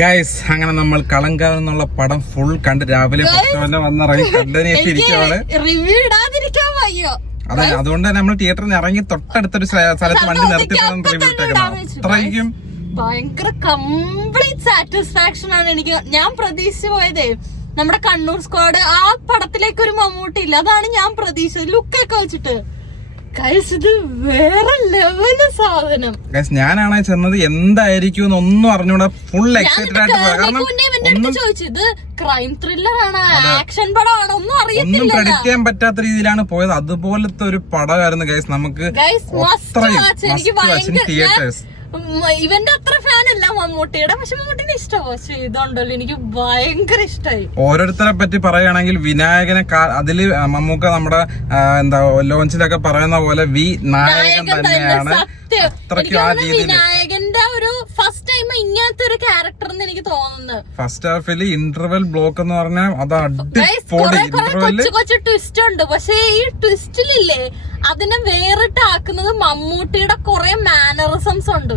Guys, അങ്ങനെ നമ്മൾ കളങ്കാവ് എന്നുള്ള പടം ഫുൾ കണ്ട് രാവിലെ 10 വന്നിറങ്ങി കണ്ടതിരിക്കുവാണ്. അതെ, അതുകൊണ്ട് തന്നെ നമ്മൾ തിയേറ്ററിൽ നിന്ന് ഇറങ്ങി തൊട്ടടുത്തൊരു സ്ഥലത്ത് വണ്ടി നിർത്തിയിട്ടാണ് റിവ്യൂ ഇട്ടേക്കുന്നത്. അത്രയ്ക്കും ഭയങ്കര കംപ്ലീറ്റ് സാറ്റിസ്ഫാക്ഷൻ ആണ് എനിക്ക്. ഞാൻ പ്രതീക്ഷിച്ചു പോയതേ നമ്മുടെ കണ്ണൂർ സ്ക്വാഡ് ആ പടത്തിലേക്ക് ഒരു മമ്മൂട്ടി ഇല്ല, അതാണ് ഞാൻ പ്രതീക്ഷിച്ചത് ലുക്കൊക്കെ വെച്ചിട്ട്. ഇത് വേറെ ലെവല് സാധനം. ഞാനാണ് ചെന്നത് എന്തായിരിക്കും എന്നൊന്നും അറിഞ്ഞൂടാ, ഫുൾ എക്സൈറ്റഡ് ആയിട്ട് പോയത്. കാരണം ചോദിച്ചു ഇത് ക്രൈം ത്രില്ലർ ആണ്, ആക്ഷൻ പടമാണ്, ഒന്നും അറിയത്തില്ല, ഒന്നും പ്രഡിക്റ്റ് ചെയ്യാൻ പറ്റാത്ത രീതിയിലാണ് പോയത്. അതുപോലത്തെ ഒരു പടമായിരുന്നു ഗൈസ്. നമുക്ക് തിയേറ്റേഴ്സ് ഇവന്റെ അത്ര ഫാൻ അല്ല മമ്മൂട്ടിയുടെ, പക്ഷെ മമ്മൂട്ടിനെ ഇഷ്ടമാണ് ഇതുണ്ടല്ലോ, എനിക്ക് ഭയങ്കര ഇഷ്ടമായി. ഓരോരുത്തരെ പറ്റി പറയുകയാണെങ്കിൽ വിനായകനെ അതില് മമ്മൂക്ക നമ്മുടെ എന്താ ലോഞ്ചിലൊക്കെ പറയുന്ന പോലെ നായകൻ തന്നെയാണ്. വിനായകന്റെ ഒരു ഫസ്റ്റ് ടൈം ഇങ്ങനത്തെ ഒരു ക്യാരക്ടർ എന്ന് എനിക്ക് തോന്നുന്നത്. ഫസ്റ്റ് ഹാഫില് ഇന്റർവെൽ ബ്ലോക്ക് എന്ന് പറഞ്ഞാൽ അത് കൊച്ചു ട്വിസ്റ്റ് ഉണ്ട്, പക്ഷെ ഈ ട്വിസ്റ്റിലില്ലേ അതിനെ വേറിട്ടാക്കുന്നത് മമ്മൂട്ടിയുടെ കുറെ മാനറിസംസ് ഉണ്ട്.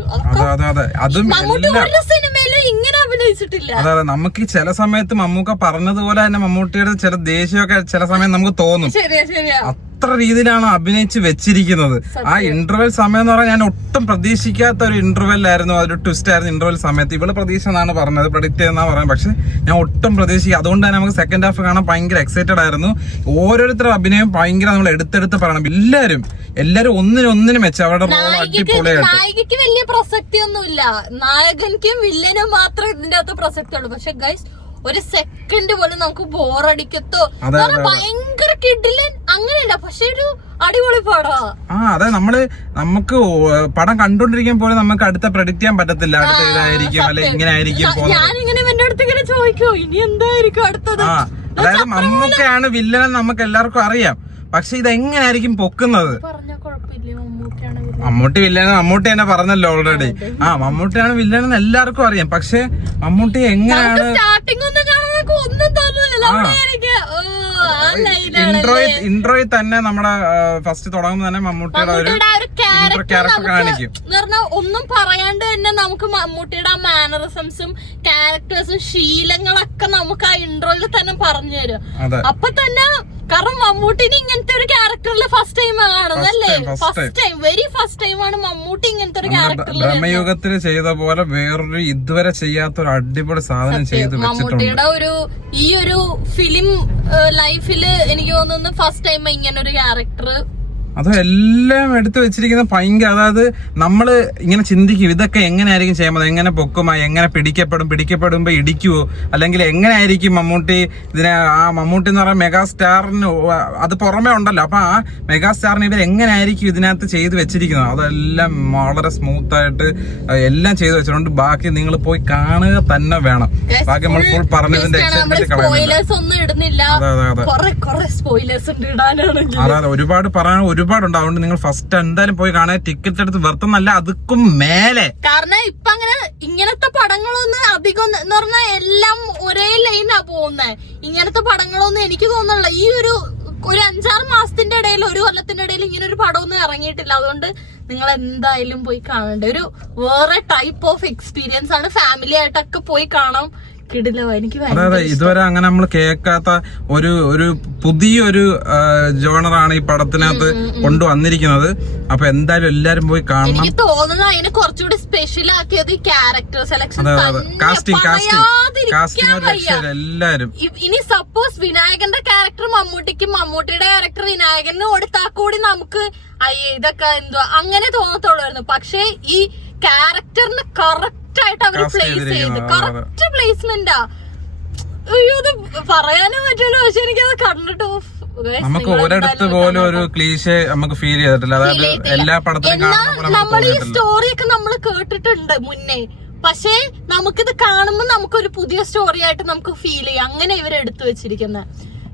മമ്മൂട്ടി ഒരു സിനിമയിലും ഇങ്ങനെ അഭിനയിച്ചിട്ടില്ല. അതെ, നമുക്ക് ചില സമയത്ത് മമ്മൂക്ക പറഞ്ഞതുപോലെ തന്നെ മമ്മൂട്ടിയുടെ ചില ദേഷ്യമൊക്കെ ചില സമയം നമുക്ക് തോന്നും. ശരിയാ അത്ര രീതിയിലാണ് അഭിനയിച്ച് വെച്ചിരിക്കുന്നത്. ആ ഇന്റർവെൽ സമയം എന്ന് പറഞ്ഞാൽ ഞാൻ ഒട്ടും പ്രതീക്ഷിക്കാത്ത ഒരു ഇന്റർവെൽ ആയിരുന്നു, അതൊരു ട്വിസ്റ്റ് ആയിരുന്നു ഇന്റർവെൽ സമയത്ത്. ഇവള് പ്രതീക്ഷ എന്നാണ് പറഞ്ഞത്, പ്രഡിക്ട് ചെയ്യുന്ന പറയുന്നത്, പക്ഷെ ഞാൻ ഒട്ടും പ്രതീക്ഷിക്കുക. അതുകൊണ്ട് തന്നെ നമുക്ക് സെക്കൻഡ് ഹാഫ് കാണാൻ ഭയങ്കര എക്സൈറ്റഡ് ആയിരുന്നു. ഓരോരുത്തരുടെ അഭിനയം ഭയങ്കര നമ്മൾ എടുത്തെടുത്ത് പറയണം. എല്ലാരും ഒന്നിനൊന്നിനും വെച്ച് അവരുടെ റോൾ അടിപൊളിയായിട്ട്. നായികക്ക് വലിയ പ്രസക്തി ഒന്നുമില്ല, നായകനും വില്ലനും മാത്രമേ ഇതിന്റെ അകത്ത് പ്രസക്തി ഉള്ളൂ. പക്ഷെ ഗൈസ് ഒരു സെക്കൻഡ് പോലും നമുക്ക് ബോറടിക്കത്തോ, ഭയങ്കര കിടിലൻ അങ്ങനെയല്ല, പക്ഷെ ഒരു അടിപൊളി പടാ. അതെ, നമുക്ക് പടം കണ്ടോണ്ടിരിക്കുമ്പോൾ പോലും നമുക്ക് അടുത്ത പ്രഡിക്റ്റ് ചെയ്യാൻ പറ്റത്തില്ല, അടുത്ത ഇതായിരിക്കും അല്ലെ ഇങ്ങനെ ആയിരിക്കും. ഞാനിങ്ങനെ എന്റെ അടുത്ത് ഇങ്ങനെ ചോദിക്കോ ഇനി എന്തായിരിക്കും അടുത്തത്. അതായത് മമ്മൂക്കയാണ് വില്ലൻ നമുക്ക് എല്ലാവർക്കും അറിയാം, പക്ഷെ ഇതെങ്ങനായിരിക്കും പൊക്കുന്നത്. മമ്മൂട്ടി വില്ലനെന്ന് മമ്മൂട്ടി തന്നെ പറഞ്ഞല്ലോ ഓൾറെഡി. മമ്മൂട്ടിയാണ് വില്ലനെന്ന് എല്ലാവർക്കും അറിയാം, പക്ഷെ മമ്മൂട്ടി എങ്ങനെയാണ് ഇൻട്രോയിൽ തന്നെ നമ്മുടെ ഫസ്റ്റ് തുടങ്ങുമ്പോൾ തന്നെ മമ്മൂട്ടിയുടെ ഒരു ക്യാരക്ടർ കാണിക്കും. ഒന്നും പറയാണ്ട് തന്നെ നമുക്ക് മമ്മൂട്ടിയുടെ ആ മാനറിസംസും ക്യാരക്ടേഴ്സും ശീലങ്ങളൊക്കെ നമുക്ക് ആ ഇൻട്രോയിൽ തന്നെ പറഞ്ഞു തരും. അപ്പൊ തന്നെ കാരണം മമ്മൂട്ടിന് ഇങ്ങനത്തെ ഒരു ക്യാരക്ടറിൽ ഫസ്റ്റ് ടൈം കാണുന്നല്ലേ, വെരി ഫസ്റ്റ് ടൈമാണ് മമ്മൂട്ടി ഇങ്ങനത്തെ ഒരു ക്യാരക്ടറിൽ. ബ്രഹ്മയുഗത്തിൽ ചെയ്ത പോലെ വേറൊരു ഇതുവരെ ചെയ്യാത്ത ഒരു അടിപൊളി സാധനം ചെയ്ത് മമ്മൂട്ടിയുടെ ഈ ഒരു ഫിലിം ലൈഫില് എനിക്ക് തോന്നുന്നു ഫസ്റ്റ് ടൈം ഇങ്ങനെ ഒരു ക്യാരക്ടർ. അത് എല്ലാം എടുത്തു വെച്ചിരിക്കുന്ന ഭയങ്കര, അതായത് നമ്മള് ഇങ്ങനെ ചിന്തിക്കും ഇതൊക്കെ എങ്ങനെയായിരിക്കും ചെയ്യുന്നത്, എങ്ങനെ പൊക്കുമോ, എങ്ങനെ പിടിക്കപ്പെടുമ്പോ ഇടിക്കുവോ, അല്ലെങ്കിൽ എങ്ങനെയായിരിക്കും മമ്മൂട്ടി ഇതിനെ, ആ മമ്മൂട്ടി എന്ന് പറയുന്ന മെഗാസ്റ്റാറിന് അത് പുറമേ ഉണ്ടല്ലോ, അപ്പൊ ആ മെഗാസ്റ്റാറിന് ഇവർ എങ്ങനെയായിരിക്കും ഇതിനകത്ത് ചെയ്ത് വെച്ചിരിക്കുന്നത്, അതെല്ലാം വളരെ സ്മൂത്ത് ആയിട്ട് എല്ലാം ചെയ്ത് വെച്ചിട്ടുണ്ട്. ബാക്കി നിങ്ങൾ പോയി കാണുക തന്നെ വേണം. ബാക്കി നമ്മൾ ഫുൾ പറഞ്ഞതിന്റെ അതെ, ഒരുപാട് പറയാൻ ഒരുപാടുണ്ട്. അതുകൊണ്ട് നിങ്ങൾ ഫസ്റ്റ് എന്തായാലും പോയി കാണാൻ, ടിക്കറ്റ് എടുത്ത് വെറുതെന്നല്ല അതുക്കും മേലെ. കാരണം ഇപ്പൊ അങ്ങനെ ഇങ്ങനത്തെ പടങ്ങളൊന്നും അധികം എന്ന് പറഞ്ഞാൽ എല്ലാം ഒരേ ലൈനാ പോകുന്നത്. ഇങ്ങനത്തെ പടങ്ങളൊന്നും എനിക്ക് തോന്നുന്നില്ല ഈ ഒരു 5-6 മാസത്തിന്റെ ഇടയിൽ, ഒരു കൊല്ലത്തിന്റെ ഇടയിൽ ഇങ്ങനെ ഒരു പടമൊന്നും ഇറങ്ങിയിട്ടില്ല. അതുകൊണ്ട് നിങ്ങൾ എന്തായാലും പോയി കാണേണ്ട ഒരു വേറെ ടൈപ്പ് ഓഫ് എക്സ്പീരിയൻസ് ആണ്. ഫാമിലി ആയിട്ടൊക്കെ പോയി കാണാം. അതെ, ഇതുവരെ അങ്ങനെ നമ്മൾ കേൾക്കാത്ത ഒരു പുതിയൊരു ജോണറാണ് ഈ പടത്തിനകത്ത് കൊണ്ടുവന്നിരിക്കുന്നത്. അപ്പൊ എന്തായാലും എല്ലാരും പോയി കാണണം. എനിക്ക് തോന്നുന്നത് അതിന് കുറച്ചുകൂടി സ്പെഷ്യൽ ആക്കിയത് ക്യാരക്ടർ സെലക്ഷൻ, എല്ലാരും. ഇനി സപ്പോസ് വിനായകന്റെ ക്യാരക്ടർ മമ്മൂട്ടിക്കും മമ്മൂട്ടിയുടെ ക്യാരക്ടർ വിനായകന് കൊടുത്താൽ കൂടി നമുക്ക് ഇതൊക്കെ എന്തോ അങ്ങനെ തോന്നത്തുള്ളായിരുന്നു. പക്ഷെ ഈ ക്യാരക്ടറിന് കറക്റ്റ് ആയിട്ട് അവര് പ്ലേസ് ചെയ്ത്, കറക്റ്റ് പ്ലേസ്മെന്റാ. അയ്യോ, ഇത് പറയാനും പറ്റില്ല, പക്ഷെ എനിക്കത് കണ്ടിട്ട് നമുക്ക് ഒരിടത്ത് പോലും ഒരു ക്ലീഷേ നമുക്ക് ഫീൽ ചെയ്തിട്ടില്ല. അതായത് എല്ലാ പടത്തിലും നമ്മൾ ഈ സ്റ്റോറിയൊക്കെ നമ്മൾ കേട്ടിട്ടുണ്ട് മുന്നേ, പക്ഷെ നമുക്കിത് കാണുമ്പോൾ നമുക്കൊരു പുതിയ സ്റ്റോറി ആയിട്ട് നമുക്ക് ഫീൽ ചെയ്യും. അങ്ങനെ ഇവരെടുത്തു വെച്ചിരിക്കുന്നത്.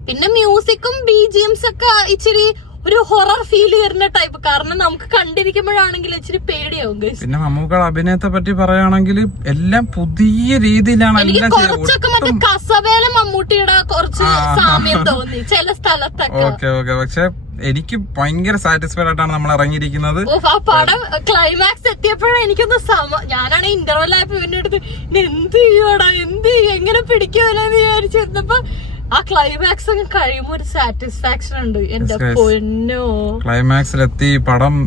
പിന്നെ മ്യൂസിക്കും BGMs ഒക്കെ ഇച്ചിരി ഒരു ഹൊറർ ഫീൽ ചെയ്യുന്ന ടൈപ്പ്. കാരണം നമുക്ക് കണ്ടിരിക്കുമ്പോഴാണെങ്കിൽ ഇച്ചിരി പേടിയാവും. പിന്നെ മമ്മൂക്കയുടെ അഭിനയത്തെ പറ്റി പറയുകയാണെങ്കിൽ എല്ലാം പുതിയ രീതിയിലാണ്. എനിക്ക് കുറച്ചൊക്കെ മറ്റേ കസവേല മമ്മൂട്ടിയുടെ കുറച്ച് സാമ്യം തോന്നി ചില സ്ഥലത്തൊക്കെ. പക്ഷെ എനിക്ക് ഭയങ്കര സാറ്റിസ്ഫൈഡ് ആയിട്ടാണ് നമ്മൾ ഇറങ്ങിയിരിക്കുന്നത്. ആ പടം ക്ലൈമാക്സ് എത്തിയപ്പോഴാണ് എനിക്കൊന്ന് ഞാനാണ് ഇന്റർവെൽ ആയപ്പോ ഇവന്റെ അടുത്ത് എന്ത് ചെയ്യോടാ എങ്ങനെ പിടിക്കുമല്ലെന്ന് വിചാരിച്ചിരുന്നപ്പോ ആ ക്ലൈമാക്സ് അങ്ങ് കഴിയുമ്പോ ഒരു സാറ്റിസ്ഫാക്ഷൻ ഉണ്ട്. എന്റെ പൊന്നോ, ക്ലൈമാക്സിലെത്തി പടം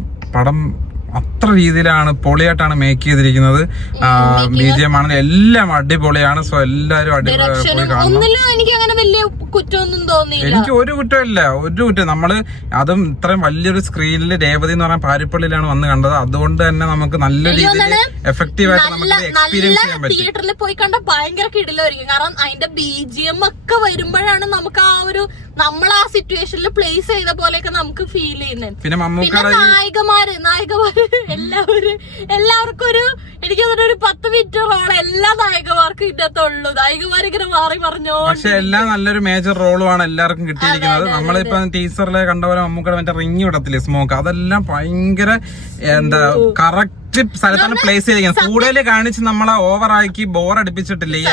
അത്ര രീതിയിലാണ് പൊളിയായിട്ടാണ് മേക്ക് ചെയ്തിരിക്കുന്നത്. ബിജിഎം ആണെങ്കിലും എല്ലാം അടിപൊളിയാണ്. സോ എല്ലാരും അടിപൊളി കാണണം. ഒന്നിലും എനിക്ക് അങ്ങനെ വലിയ കുറ്റമൊന്നും തോന്നിയില്ല. എനിക്ക് ഒരു കുറ്റമില്ല, ഒരു കുറ്റം. നമ്മള് അതും ഇത്രയും വലിയൊരു സ്ക്രീനിൽ രേവതി എന്ന് പറഞ്ഞ പാരിപ്പള്ളിയിലാണ് വന്ന് കണ്ടത്. അതുകൊണ്ട് തന്നെ നമുക്ക് നല്ല രീതിയിൽ എഫക്റ്റീവ് ആയിട്ട് നമുക്ക് എക്സ്പീരിയൻസ് ചെയ്യാൻ പറ്റും. തിയേറ്ററിൽ പോയി കണ്ട ഭയങ്കര കിടിലായിരിക്കും. കാരണം അതിന്റെ BGM ഒക്കെ വരുമ്പോഴാണ് നമുക്ക് ആ ഒരു നമ്മൾ ആ സിറ്റുവേഷനിൽ പ്ലേസ് ചെയ്ത പോലെയൊക്കെ നമുക്ക് ഫീൽ ചെയ്യുന്നത്. പിന്നെ നായികമാര് എല്ലാവർക്കും ഒരു എനിക്ക് ഒരു 10 മിനിറ്റ് റോൾ എല്ലാ നായകന്മാർക്കും ഇതിനകത്തുള്ളൂ. നായികമാർ ഇങ്ങനെ മാറി പറഞ്ഞോ. പക്ഷെ എല്ലാം നല്ലൊരു മേജർ റോളുമാണ് എല്ലാവർക്കും കിട്ടിയിരിക്കുന്നത്. നമ്മളിപ്പോ ടീച്ചറിലെ കണ്ട പോലെ മമ്മൂക്കയുടെ മറ്റേ റിങ് വിടത്തില്ലേ, സ്മോക്ക്, അതെല്ലാം ഭയങ്കര എന്താ കറക്റ്റ് സ്ഥലത്താണ് പ്ലേസ് ചെയ്തിരിക്കുന്നത്. കൂടുതൽ കാണിച്ച് നമ്മളെ ഓവറാക്കി ബോറടിപ്പിച്ചിട്ടില്ല ഈ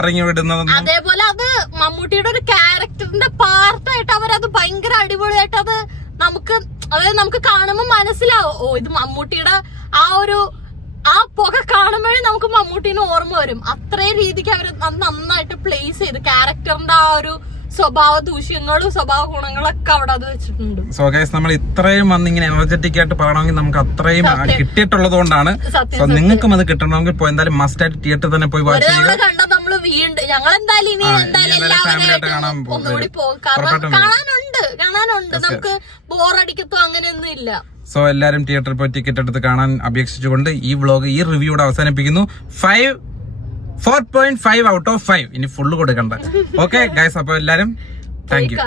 അറിഞ്ഞു വിടുന്നതൊന്നും. അതേപോലെ അത് മമ്മൂട്ടിയുടെ ഒരു ക്യാരക്ടറിന്റെ പാർട്ടായിട്ട് അവരത് ഭയങ്കര അടിപൊളിയായിട്ട് അത് നമുക്ക് കാണുമ്പോൾ മനസ്സിലാവും, ഓ ഇത് മമ്മൂട്ടിയുടെ ആ പുക കാണുമ്പോഴേ നമുക്ക് മമ്മൂട്ടിനെ ഓർമ്മ വരും. അത്രയും രീതിക്ക് അവർ നന്നായിട്ട് പ്ലേസ് ചെയ്ത് ക്യാരക്ടറിന്റെ ആ ഒരു സ്വഭാവ ദൂഷ്യങ്ങളും സ്വഭാവ ഗുണങ്ങളൊക്കെ അവിടെ അത് വെച്ചിട്ടുണ്ട്. സോ ഗൈസ്, നമ്മൾ ഇത്രയും വന്ന് ഇങ്ങനെ എനർജറ്റിക് ആയിട്ട് പറയണമെങ്കിൽ നമുക്ക് അത്രയും കിട്ടിയിട്ടുള്ളത് കൊണ്ടാണ്. സോ നിങ്ങൾക്കും അത് കിട്ടണമെങ്കിൽ എന്തായാലും മസ്റ്റ് ആയിട്ട് തിയേറ്ററിൽ തന്നെ പോയി വാച്ച് ചെയ്യുക. കണ്ടാൽ നമ്മള് വീണ്ടും ഞങ്ങൾ എന്തായാലും ഒന്നുകൂടി പോകും. കാരണം കാണാനുണ്ട് നമുക്ക് ബോറടിക്കത്തോ അങ്ങനെയൊന്നും ഇല്ല. സോ എല്ലാരും തിയേറ്ററിൽ പോയി ടിക്കറ്റ് എടുത്ത് കാണാൻ അപേക്ഷിച്ചുകൊണ്ട് ഈ വ്ലോഗ് ഈ റിവ്യൂടെ അവസാനിപ്പിക്കുന്നു. 4.5 ഔട്ട് ഓഫ് 5. ഇനി ഫുള്ള് കൊടുക്കണ്ട. ഓക്കെ ഗൈസ്, അപ്പൊ എല്ലാരും താങ്ക് യു.